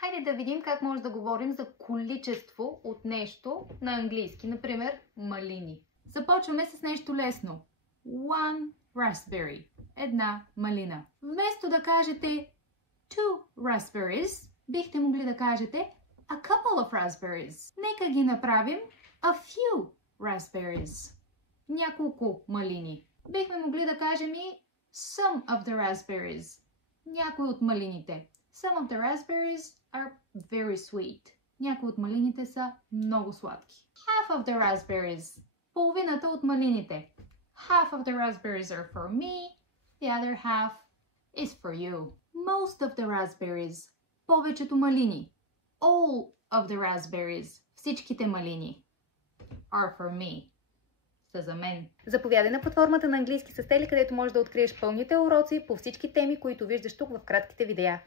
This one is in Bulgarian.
Хайде да видим как може да говорим за количество от нещо на английски. Например, малини. Започваме с нещо лесно. One raspberry. Една малина. Вместо да кажете two raspberries, бихте могли да кажете a couple of raspberries. Нека ги направим a few raspberries. Няколко малини. Бихме могли да кажем и some of the raspberries. Някои от малините. Some of the raspberries are very sweet. Някои от малините са много сладки. Half of the raspberries. Половината от малините. Half of the raspberries are for me. The other half is for you. Most of the raspberries. Повечето малини. All of the raspberries. Всичките малини. Are for me. Са за мен. Заповядай на платформата на английски с Тели, където можеш да откриеш пълните уроци по всички теми, които виждаш тук в кратките видеа.